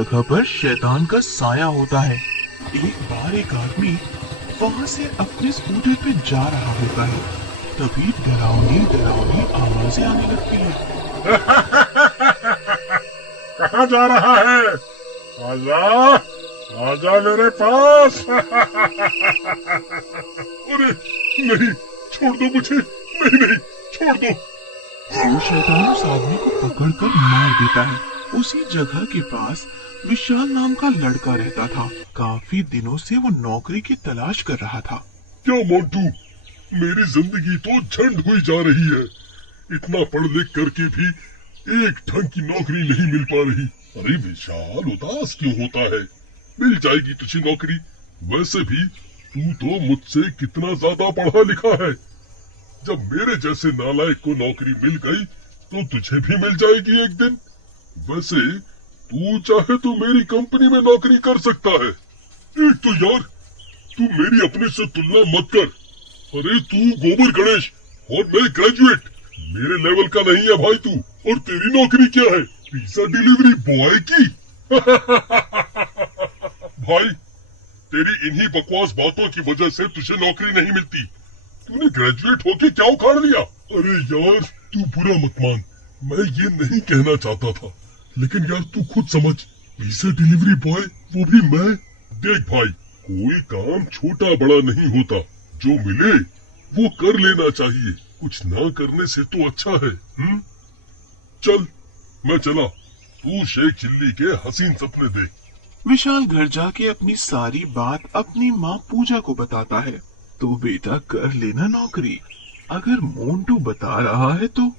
जगह पर शैतान का साया होता है। एक बार एक आदमी वहाँ से अपने स्कूटर पे जा रहा होता है, तभी डरावनी डरावनी आवाजें आने लगती है। कहाँ जा रहा है? आजा, आजा मेरे पास। अरे नहीं, छोड़ दो मुझे। नहीं नहीं, छोड़ दो। वो शैतान उस आदमी को पकड़कर मार देता है। उसी जगह के पास विशाल नाम का लड़का रहता था। काफी दिनों से वो नौकरी की तलाश कर रहा था। क्या मोंटू, मेरी जिंदगी तो झंड हुई जा रही है। इतना पढ़ लिख करके भी एक ढंग की नौकरी नहीं मिल पा रही। अरे विशाल, उदास क्यों होता है? मिल जाएगी तुझे नौकरी। वैसे भी तू तो मुझसे कितना ज्यादा पढ़ा लिखा है। जब मेरे जैसे नालायक को नौकरी मिल गई तो तुझे भी मिल जाएगी एक दिन। वैसे तू चाहे तो मेरी कंपनी में नौकरी कर सकता है। एक तो यार, तू मेरी अपने से तुलना मत कर। अरे तू गोबर गणेश और मैं ग्रेजुएट, मेरे लेवल का नहीं है भाई तू। और तेरी नौकरी क्या है? पिज्जा डिलीवरी बॉय की। भाई, तेरी इन्हीं बकवास बातों की वजह से तुझे नौकरी नहीं मिलती। तूने ग्रेजुएट होके क्या उखाड़ लिया? अरे यार, तू बुरा मत मान, मैं ये नहीं कहना चाहता था, लेकिन यार तू खुद समझ, पिज्जा डिलीवरी बॉय, वो भी मैं। देख भाई, कोई काम छोटा बड़ा नहीं होता, जो मिले वो कर लेना चाहिए। कुछ ना करने से तो अच्छा है। चल, मैं चला, तू शेख चिल्ली के हसीन सपने देख। विशाल घर जाके अपनी सारी बात अपनी माँ पूजा को बताता है। तो बेटा कर लेना नौकरी, अगर मोंटू बता रहा है तो।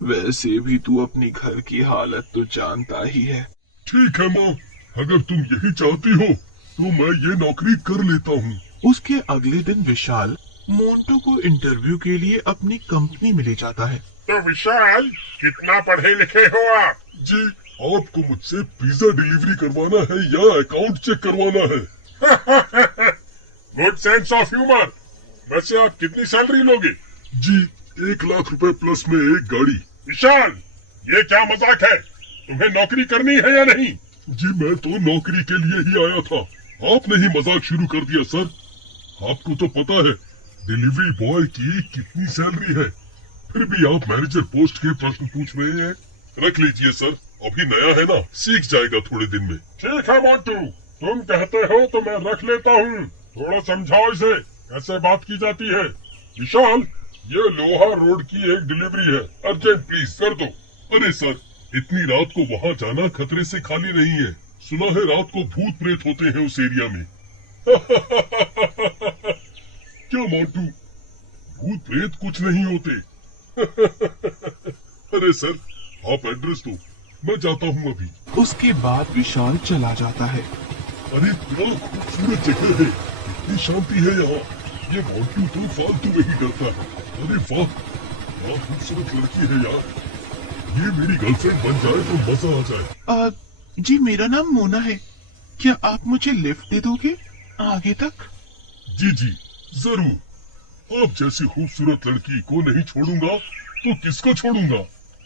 वैसे भी तू अपनी घर की हालत तो जानता ही है। ठीक है माँ, अगर तुम यही चाहती हो तो मैं ये नौकरी कर लेता हूँ। उसके अगले दिन विशाल मोंटू को इंटरव्यू के लिए अपनी कंपनी में ले जाता है। तो विशाल, कितना पढ़े लिखे हो आप? जी, आपको मुझसे पिज्जा डिलीवरी करवाना है या अकाउंट चेक करवाना है? Good sense of humour. वैसे आप कितनी सैलरी लोगे? जी, 1 लाख रुपए प्लस में एक गाड़ी। विशाल, ये क्या मजाक है? तुम्हें नौकरी करनी है या नहीं? जी, मैं तो नौकरी के लिए ही आया था। आपने ही मजाक शुरू कर दिया सर। आपको तो पता है डिलीवरी बॉय की कितनी सैलरी है, फिर भी आप मैनेजर पोस्ट के प्रश्न पूछ रहे हैं। रख लीजिए सर, अभी नया है ना, सीख जाएगा थोड़े दिन में। ठीक है मोंटू, तुम कहते हो तो मैं रख लेता हूँ। थोड़ा समझाओ इसे, कैसे बात की जाती है। विशाल, ये लोहा रोड की एक डिलीवरी है, अर्जेंट प्लीज कर दो। अरे सर, इतनी रात को वहाँ जाना खतरे से खाली नहीं है। सुना है रात को भूत प्रेत होते हैं उस एरिया में। क्या मोंटू, भूत प्रेत कुछ नहीं होते। अरे सर, आप एड्रेस दो, मैं जाता हूँ अभी। उसके बाद विशाल चला जाता है। अरे क्या खूबसूरत जगह है, इतनी शांति है यहाँ। ये मोंटू तो फालतू में ही करता है। अरे वाह, क्या खूबसूरत लड़की है यार। ये मेरी गर्लफ्रेंड बन जाए तो मजा आ जाए। जी, मेरा नाम मोना है, क्या आप मुझे लिफ्ट दे दोगे आगे तक? जी जी जरूर। आप जैसी खूबसूरत लड़की को नहीं छोड़ूंगा तो किसको छोड़ूंगा?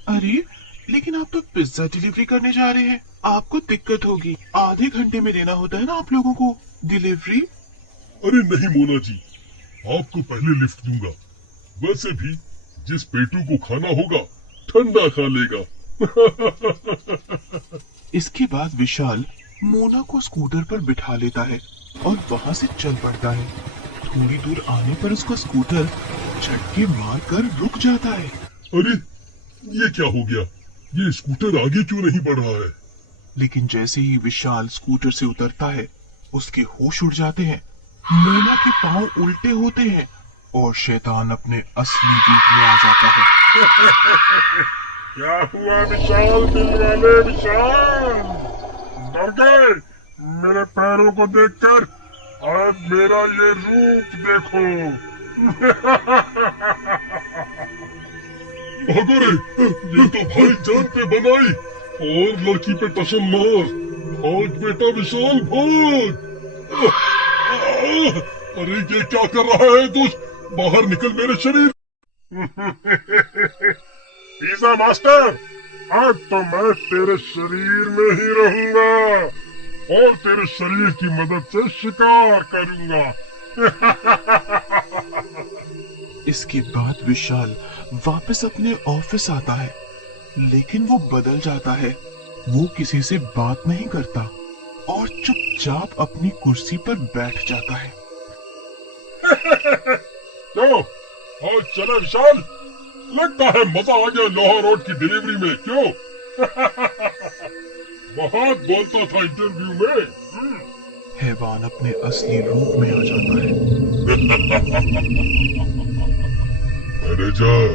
अरे लेकिन आप तो पिज्जा डिलीवरी करने जा रहे हैं, आपको दिक्कत होगी। आधे घंटे में देना होता है ना आप लोगों को डिलीवरी। अरे नहीं मोना जी, आपको पहले लिफ्ट दूंगा। वैसे भी जिस पेटू को खाना होगा ठंडा खा लेगा। इसके बाद विशाल मोना को स्कूटर पर बिठा लेता है और वहाँ से चल पड़ता है। थोड़ी दूर आने पर उसका स्कूटर झटके मार कर रुक जाता है। अरे ये क्या हो गया? ये स्कूटर आगे क्यों नहीं बढ़ रहा है? लेकिन जैसे ही विशाल स्कूटर से उतरता है, उसके होश उड़ जाते हैं। मोना के पांव उल्टे होते हैं और शैतान अपने असली रूप में आ जाता है। क्या हुआ विशाल, दिल वाले विशाल? डर गए मेरे पैरों को देखकर? अब मेरा ये रूप देखो। भागो रे, ये तो भाई जान पे बनाई और लड़की पे टशन मार। भाग बेटा विशाल, भाग। अरे ये क्या कर रहा है दुष्ट? बाहर निकल मेरे शरीर। पिज्जा मास्टर, आज तो मैं तेरे शरीर में ही रहूंगा और तेरे शरीर की मदद से शिकार करूंगा। इसके बाद विशाल वापस अपने ऑफिस आता है, लेकिन वो बदल जाता है। वो किसी से बात नहीं करता और चुपचाप अपनी कुर्सी पर बैठ जाता है। क्यों आज चले विशाल? लगता है मजा आ गया लोहा रोड की डिलीवरी में, क्यों? बहुत बोलता था इंटरव्यू में। हैवान अपने असली रूप में आ जाता है। मैनेजर,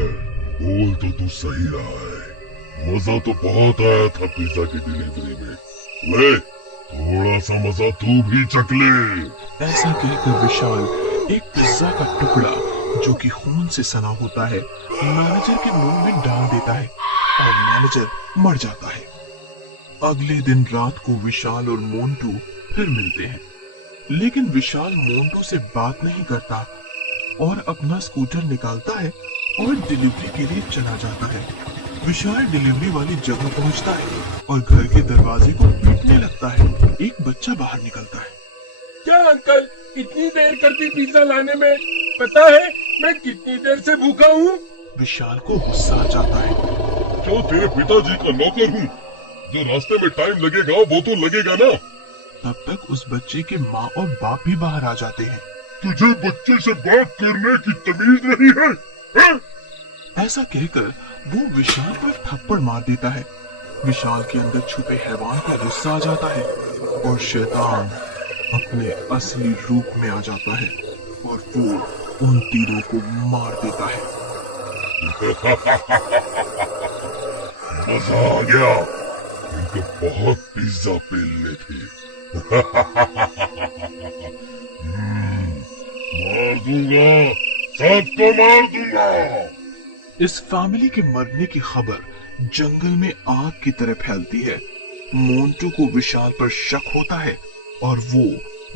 बोल तो तू सही रहा है, मजा तो बहुत आया था पिज्जा की डिलीवरी में। ले, थोड़ा सा मजा तू भी चख ले। ऐसा कहकर विशाल एक पिज्जा का टुकड़ा जो कि खून से सना होता है मैनेजर के मुंह में डाल देता है और मैनेजर मर जाता है। अगले दिन रात को विशाल और मोंटू फिर मिलते हैं, लेकिन विशाल मोंटू से बात नहीं करता और अपना स्कूटर निकालता है और डिलीवरी के लिए चला जाता है। विशाल डिलीवरी वाली जगह पहुंचता है और घर के दरवाजे को पीटने लगता है। एक बच्चा बाहर निकलता है। क्या अंकल, इतनी देर कर दी पिज्जा लाने में? पता है मैं कितनी देर से भूखा हूँ? विशाल को गुस्सा आ जाता है। क्या तेरे पिताजी का नौकर हूँ? जो रास्ते में टाइम लगेगा वो तो लगेगा ना। तब तक उस बच्चे के माँ और बाप भी बाहर आ जाते हैं। तुझे बच्चे से बात करने की तमीज नहीं है, हैं? ऐसा कहकर वो विशाल पर थप्पड़ मार देता है। विशाल के अंदर छुपे हैवान को गुस्सा आ जाता है और शैतान अपने असली रूप में आ जाता है और वो उन तीरों को मार देता है। मजा आ गया, इनको बहुत पिज्जा पेलने थे। मार दूंगा, सबको मार दूंगा। इस फैमिली के मरने की खबर जंगल में आग की तरह फैलती है। मोंटू को विशाल पर शक होता है और वो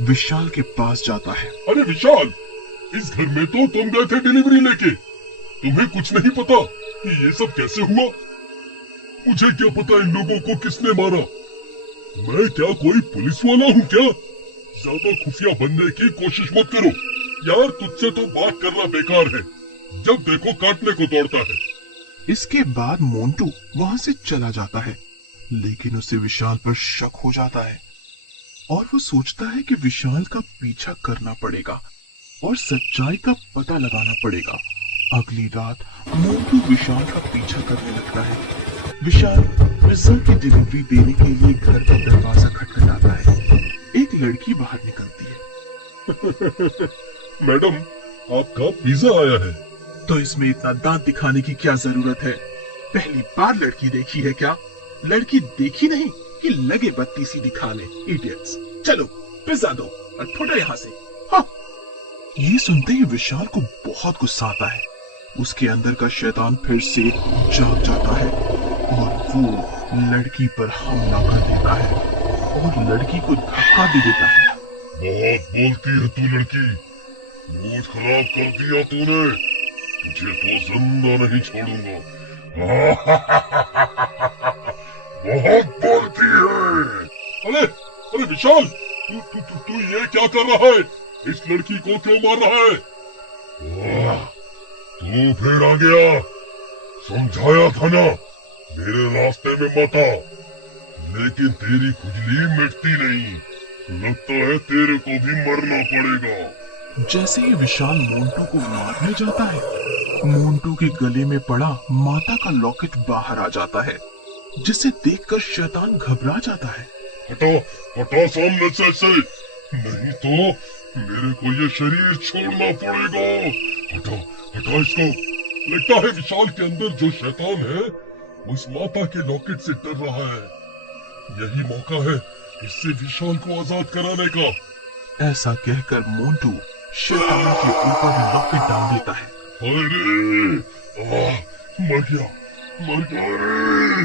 विशाल के पास जाता है। अरे विशाल, इस घर में तो तुम गए थे डिलीवरी लेके, तुम्हें कुछ नहीं पता कि ये सब कैसे हुआ? मुझे क्या पता इन लोगों को किसने मारा? मैं क्या कोई पुलिस वाला हूँ क्या? ज्यादा खुफिया बनने की कोशिश मत करो यार, तुझसे तो बात करना बेकार है, जब देखो काटने को दौड़ता है। इसके बाद मोंटू वहां से चला जाता है, लेकिन उसे विशाल पर शक हो जाता है और वो सोचता है कि विशाल का पीछा करना पड़ेगा और सच्चाई का पता लगाना पड़ेगा। अगली रात मोंटू विशाल का पीछा करने लगता है। विशाल पिज्जा की डिलीवरी देने के लिए घर का दरवाजा खटखटाता है। एक लड़की बाहर निकलती है। मैडम, आपका पिज्जा आया है। तो इसमें इतना दांत दिखाने की क्या जरूरत है? पहली बार लड़की देखी है क्या? लड़की देखी नहीं कि लगे बत्ती सी दिखाने। इडियट्स, चलो पिज्जा दो और फुटो यहाँ से। हाँ। ये सुनते ही विशाल को बहुत गुस्सा आता है। उसके अंदर का शैतान फिर से जाग जाता है और वो लड़की पर हमला कर देता है और लड़की को धक्का दे देता है। बहुत बोलती है तू लड़की, मूड खराब कर दिया तूने, तुझे तो जिंदा नहीं छोड़ूंगा। बहुत बोलती है। अरे विशाल, तू ये क्या कर रहा है? इस लड़की को क्यों मार रहा है? तू फिर आ गया, समझाया था ना मेरे रास्ते में मत आ, लेकिन तेरी खुजली मिटती नहीं, लगता है तेरे को भी मरना पड़ेगा। जैसे ही विशाल मोंटू को मारने जाता है, मोंटू के गले में पड़ा माता का लॉकेट बाहर आ जाता है, जिसे देखकर शैतान घबरा जाता है। हटा सामने से, नहीं तो मेरे को ये शरीर छोड़ना पड़ेगा। हटा इसको। लगता है विशाल के अंदर जो शैतान है उस माता के लॉकेट से डर रहा है। यही मौका है इससे विशाल को आजाद कराने का। ऐसा कहकर मोंटू शैतान के ऊपर लॉकेट डाल देता है। अरे मर गया रे।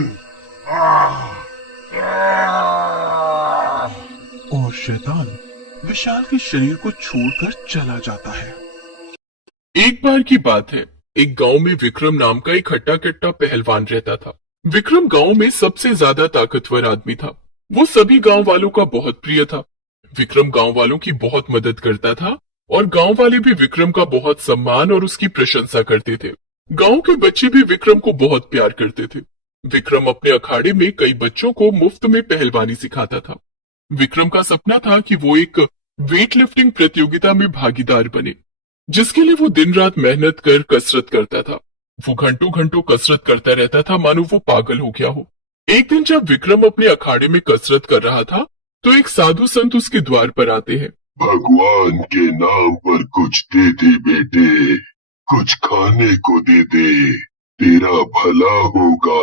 और शैतान विशाल के शरीर को छोड़कर चला जाता है। एक बार की बात है, एक गांव में विक्रम नाम का एक हट्टा कट्टा पहलवान रहता था। विक्रम गांव में सबसे ज्यादा ताकतवर आदमी था। वो सभी गांव वालों का बहुत प्रिय था। विक्रम गांव वालों की बहुत मदद करता था और गांव वाले भी विक्रम का बहुत सम्मान और उसकी प्रशंसा करते थे। गांव के बच्चे भी विक्रम को बहुत प्यार करते थे। विक्रम अपने अखाड़े में कई बच्चों को मुफ्त में पहलवानी सिखाता था। विक्रम का सपना था कि वो एक वेट लिफ्टिंग प्रतियोगिता में भागीदार बने, जिसके लिए वो दिन रात मेहनत कर कसरत करता था। वो घंटों घंटों कसरत करता रहता था, मानो वो पागल हो गया हो। एक दिन जब विक्रम अपने अखाड़े में कसरत कर रहा था, तो एक साधु संत उसके द्वार पर आते हैं। भगवान के नाम पर कुछ दे दे बेटे, कुछ खाने को दे दे, तेरा भला होगा।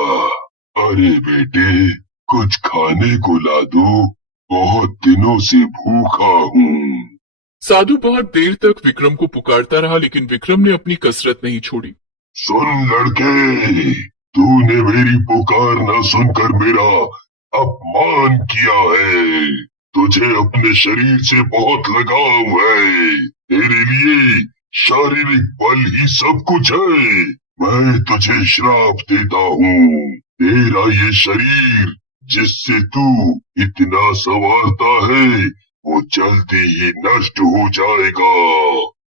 अरे बेटे, कुछ खाने को ला दो, बहुत दिनों से भूखा हूँ। साधु बहुत देर तक विक्रम को पुकारता रहा, लेकिन विक्रम ने अपनी कसरत नहीं छोड़ी। सुन लड़के, तूने मेरी पुकार न सुनकर मेरा अपमान किया है। तुझे अपने शरीर से बहुत लगाव है। तेरे लिए शारीरिक बल ही सब कुछ है। मैं तुझे श्राप देता हूँ। तेरा ये शरीर जिससे तू इतना संवारता है, वो जल्दी ही नष्ट हो जाएगा।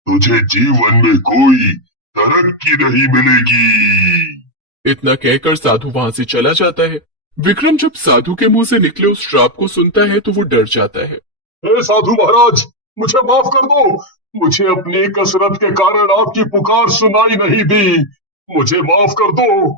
तुझे जीवन में कोई तरक्की नहीं मिलेगी। इतना कहकर साधु वहां से चला जाता है। विक्रम जब साधु के मुंह से निकले उस श्राप को सुनता है तो वो डर जाता है। हे साधु महाराज, मुझे माफ कर दो। मुझे अपनी कसरत के कारण आपकी पुकार सुनाई नहीं दी। मुझे माफ कर दो।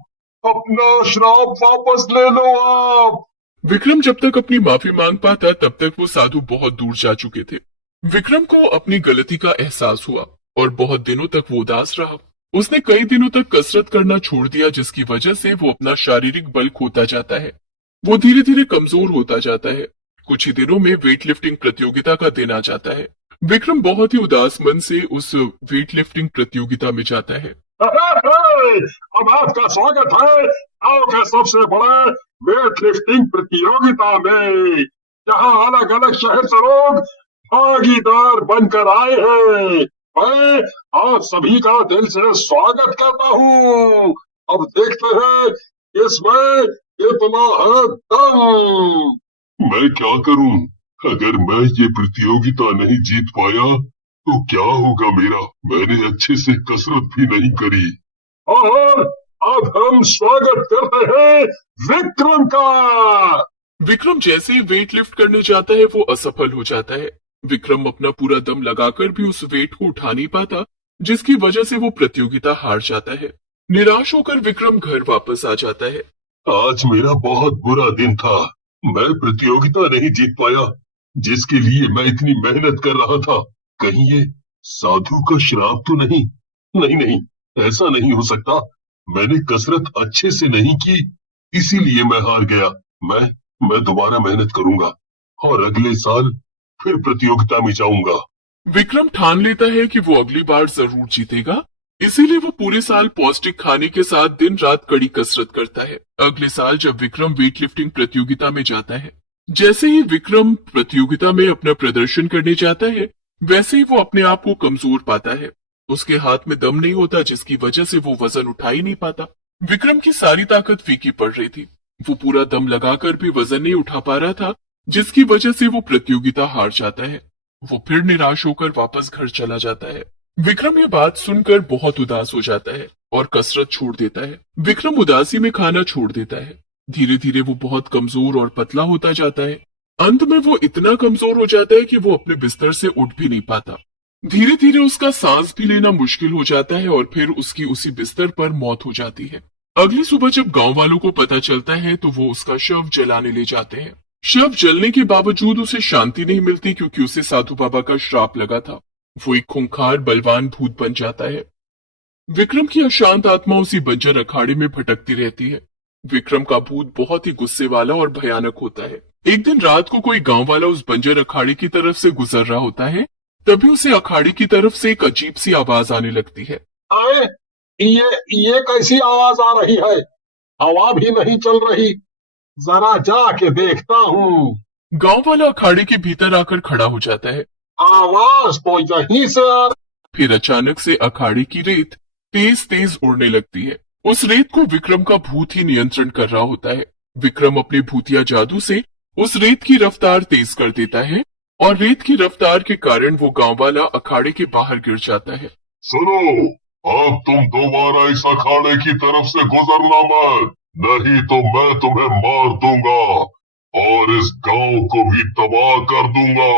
अपना श्राप वापस ले लो आप। विक्रम जब तक अपनी माफी मांग पाता तब तक वो साधु बहुत दूर जा चुके थे। विक्रम को अपनी गलती का एहसास हुआ और बहुत दिनों तक वो उदास रहा। उसने कई दिनों तक कसरत करना छोड़ दिया, जिसकी वजह से वो अपना शारीरिक बल खोता जाता है। वो धीरे धीरे कमजोर होता जाता है। कुछ ही दिनों में वेट लिफ्टिंग प्रतियोगिता का दिन आ जाता है। विक्रम बहुत ही उदास मन से उस वेट लिफ्टिंग प्रतियोगिता में जाता है। अब आपका स्वागत है गांव के सबसे बड़े वेट लिफ्टिंग प्रतियोगिता में, जहां अलग अलग शहर से लोग भागीदार बनकर आए हैं। मैं आप सभी का दिल से स्वागत करता हूँ। अब देखते हैं इसमें कितना है दम। मैं क्या करूँ? अगर मैं ये प्रतियोगिता नहीं जीत पाया तो क्या होगा मेरा? मैंने अच्छे से कसरत भी नहीं करी। और अब हम स्वागत करते हैं विक्रम का। विक्रम जैसे ही वेट लिफ्ट करने जाता है वो असफल हो जाता है। विक्रम अपना पूरा दम लगाकर भी उस वेट को उठा नहीं पाता, जिसकी वजह से वो प्रतियोगिता हार जाता है। निराश होकर विक्रम घर वापस आ जाता है। आज मेरा बहुत बुरा दिन था। मैं प्रतियोगिता नहीं जीत पाया, जिसके लिए मैं इतनी मेहनत कर रहा था। कहीं ये साधु का श्राप तो नहीं? नहीं नहीं, ऐसा नहीं हो सकता। मैंने कसरत अच्छे से नहीं की, इसीलिए मैं हार गया। मैं दोबारा मेहनत करूंगा और अगले साल फिर प्रतियोगिता में जाऊंगा। विक्रम ठान लेता है कि वो अगली बार जरूर जीतेगा, इसीलिए वो पूरे साल पौष्टिक खाने के साथ दिन रात कड़ी कसरत करता है। अगले साल जब विक्रम वेट लिफ्टिंग प्रतियोगिता में जाता है, जैसे ही विक्रम प्रतियोगिता में अपना प्रदर्शन करने जाता है, वैसे ही वो अपने आप को कमजोर पाता है। उसके हाथ में दम नहीं होता, जिसकी वजह से वो वजन उठा ही नहीं पाता। विक्रम की सारी ताकत फीकी पड़ रही थी। वो पूरा दम लगाकर भी वजन नहीं उठा पा रहा था, जिसकी वजह से वो प्रतियोगिता हार जाता है। वो फिर निराश होकर वापस घर चला जाता है। विक्रम ये बात सुनकर बहुत उदास हो जाता है और कसरत छोड़ देता है। विक्रम उदासी में खाना छोड़ देता है। धीरे धीरे वो बहुत कमजोर और पतला होता जाता है। अंत में वो इतना कमजोर हो जाता है कि वो अपने बिस्तर से उठ भी नहीं पाता। धीरे धीरे उसका सांस भी लेना मुश्किल हो जाता है और फिर उसकी उसी बिस्तर पर मौत हो जाती है। अगली सुबह जब गांव वालों को पता चलता है तो वो उसका शव जलाने ले जाते हैं। शव जलने के बावजूद उसे शांति नहीं मिलती, क्योंकि उसे साधु बाबा का श्राप लगा था। वो एक खूंखार बलवान भूत बन जाता है। विक्रम की अशांत आत्मा उसी बंजर अखाड़े में भटकती रहती है। विक्रम का भूत बहुत ही गुस्से वाला और भयानक होता है। एक दिन रात को कोई गांव वाला उस बंजर अखाड़े की तरफ से गुजर रहा होता है, तभी उसे अखाड़े की तरफ से एक अजीब सी आवाज आने लगती है। ये कैसी आवाज आ रही है? हवा भी नहीं चल रही। जरा जाके देखता हूँ। गांव वाला अखाड़े के भीतर आकर खड़ा हो जाता है। आवाज तो यहीं से आ। फिर अचानक से अखाड़े की रेत तेज तेज उड़ने लगती है। उस रेत को विक्रम का भूत ही नियंत्रण कर रहा होता है। विक्रम अपने भूतिया जादू से उस रेत की रफ्तार तेज कर देता है और रेत की रफ्तार के कारण वो गांव वाला अखाड़े के बाहर गिर जाता है। सुनो, अब तुम दोबारा इस अखाड़े की तरफ से गुजरना मत, नहीं तो मैं तुम्हें मार दूंगा और इस गांव को भी तबाह कर दूंगा।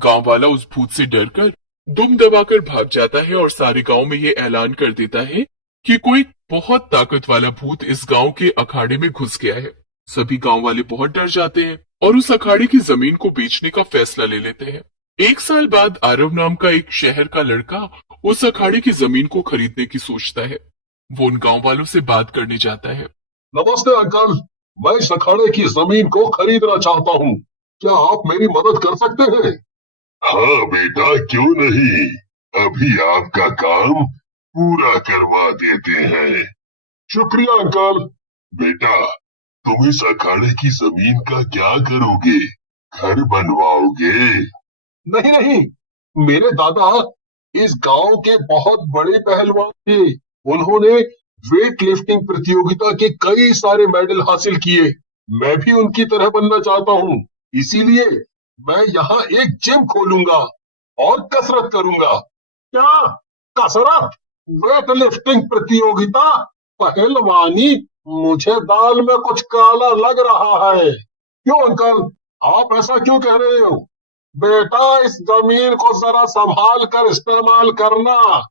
गांव वाला उस भूत से डरकर दुम दबाकर भाग जाता है और सारे गांव में ये ऐलान कर देता है कि कोई बहुत ताकत वाला भूत इस गांव के अखाड़े में घुस गया है। सभी गांव वाले बहुत डर जाते हैं और उस अखाड़े की जमीन को बेचने का फैसला ले लेते हैं। 1 साल बाद आरव नाम का एक शहर का लड़का उस अखाड़े की जमीन को खरीदने की सोचता है। वो उन गांव वालों से बात करने जाता है। नमस्ते अंकल, मैं इस अखाड़े की जमीन को खरीदना चाहता हूँ, क्या आप मेरी मदद कर सकते हैं? हाँ बेटा, क्यों नहीं, अभी आपका काम पूरा करवा देते हैं। शुक्रिया अंकल। बेटा, तुम इस अखाड़े की जमीन का क्या करोगे? घर बनवाओगे? नहीं नहीं, मेरे दादा इस गांव के बहुत बड़े पहलवान थे। उन्होंने वेट लिफ्टिंग प्रतियोगिता के कई सारे मेडल हासिल किए। मैं भी उनकी तरह बनना चाहता हूँ, इसीलिए मैं यहाँ एक जिम खोलूंगा और कसरत करूंगा। क्या कसरत? वेट लिफ्टिंग प्रतियोगिता? पहलवानी? मुझे दाल में कुछ काला लग रहा है। क्यों अंकल, आप ऐसा क्यों कह रहे हो? बेटा, इस जमीन को जरा संभाल कर इस्तेमाल करना।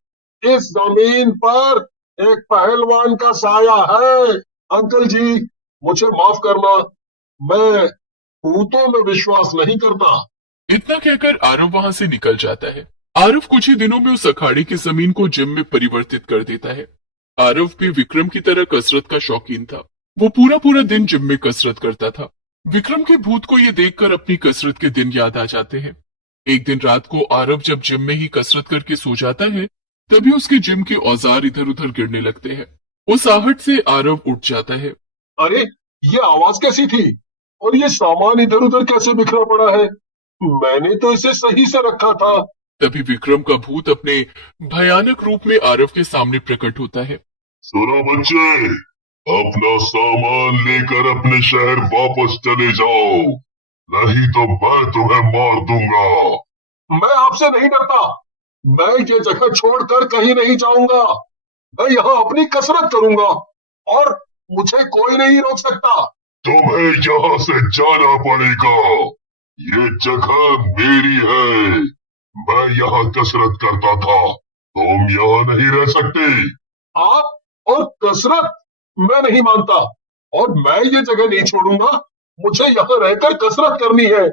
इस जमीन पर एक पहलवान का साया है। अंकल जी, मुझे माफ करना, मैं भूतों में विश्वास नहीं करता। इतना कहकर आरव वहां से निकल जाता है। आरव कुछ ही दिनों में उस अखाड़े की जमीन को जिम में परिवर्तित कर देता है। आरव भी विक्रम की तरह कसरत का शौकीन था। वो पूरा पूरा दिन जिम में कसरत करता था। विक्रम के भूत को ये देखकर अपनी कसरत के दिन याद आ जाते हैं। एक दिन रात को आरव जब जिम में ही कसरत करके सो जाता है, तभी उसके जिम के औजार इधर उधर गिरने लगते हैं। उस आहट से आरव उठ जाता है। अरे, ये आवाज कैसी थी और ये सामान इधर उधर कैसे बिखरा पड़ा है? मैंने तो इसे सही से रखा था। तभी विक्रम का भूत अपने भयानक रूप में आरव के सामने प्रकट होता है। सुनो बच्चे, अपना सामान लेकर अपने शहर वापस चले जाओ, नहीं तो मैं तुम्हें मार दूंगा। मैं आपसे नहीं डरता, मैं ये जगह छोड़कर कहीं नहीं जाऊंगा। मैं यहाँ अपनी कसरत करूंगा और मुझे कोई नहीं रोक सकता। तुम्हें यहाँ से जाना पड़ेगा, ये जगह मेरी है। मैं यहाँ कसरत करता था, तुम यहाँ नहीं रह सकते। आप और कसरत? मैं नहीं मानता और मैं ये जगह नहीं छोड़ूंगा। मुझे यहाँ रहकर कसरत करनी है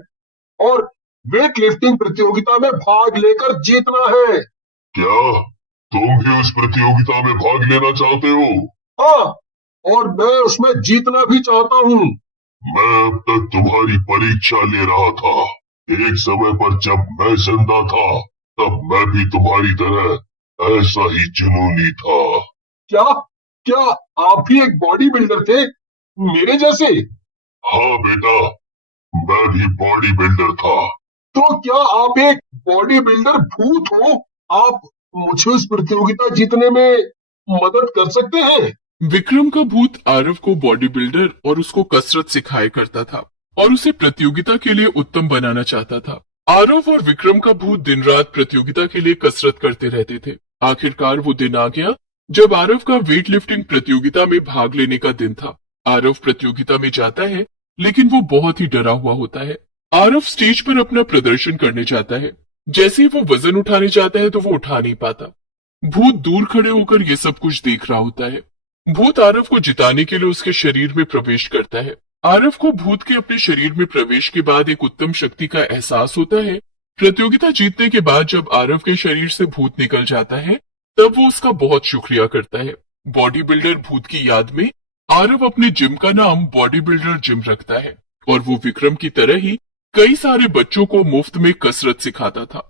और वेट लिफ्टिंग प्रतियोगिता में भाग लेकर जीतना है। क्या तुम भी उस प्रतियोगिता में भाग लेना चाहते हो? हाँ, और मैं उसमें जीतना भी चाहता हूँ। मैं अब तक तुम्हारी परीक्षा ले रहा था। एक समय पर जब मैं जिंदा था, तब मैं भी तुम्हारी तरह ऐसा ही जुनूनी था। क्या क्या आप भी एक बॉडी बिल्डर थे, मेरे जैसे? हाँ बेटा, मैं भी बॉडी बिल्डर था। तो क्या आप एक बॉडी बिल्डर भूत हो? आप मुझे उस प्रतियोगिता जीतने में मदद कर सकते हैं? विक्रम का भूत आरव को बॉडी बिल्डर और उसको कसरत सिखाया करता था और उसे प्रतियोगिता के लिए उत्तम बनाना चाहता था। आरव और विक्रम का भूत दिन रात प्रतियोगिता के लिए कसरत करते रहते थे। आखिरकार वो दिन आ गया जब आरव का वेट लिफ्टिंग प्रतियोगिता में भाग लेने का दिन था। आरव प्रतियोगिता में जाता है, लेकिन वो बहुत ही डरा हुआ होता है। आरव स्टेज पर अपना प्रदर्शन करने जाता है। जैसे ही वो वजन उठाने जाता है तो वो उठा नहीं पाता। भूत दूर खड़े होकर ये सब कुछ देख रहा होता है। भूत आरव को जिताने के लिए उसके शरीर में प्रवेश करता है। आरव को भूत के अपने शरीर में प्रवेश के बाद एक उत्तम शक्ति का एहसास होता है। प्रतियोगिता जीतने के बाद जब आरव के शरीर से भूत निकल जाता है, तब वो उसका बहुत शुक्रिया करता है। बॉडी बिल्डर भूत की याद में आरव अपने जिम का नाम बॉडी बिल्डर जिम रखता है और वो विक्रम की तरह ही कई सारे बच्चों को मुफ्त में कसरत सिखाता था।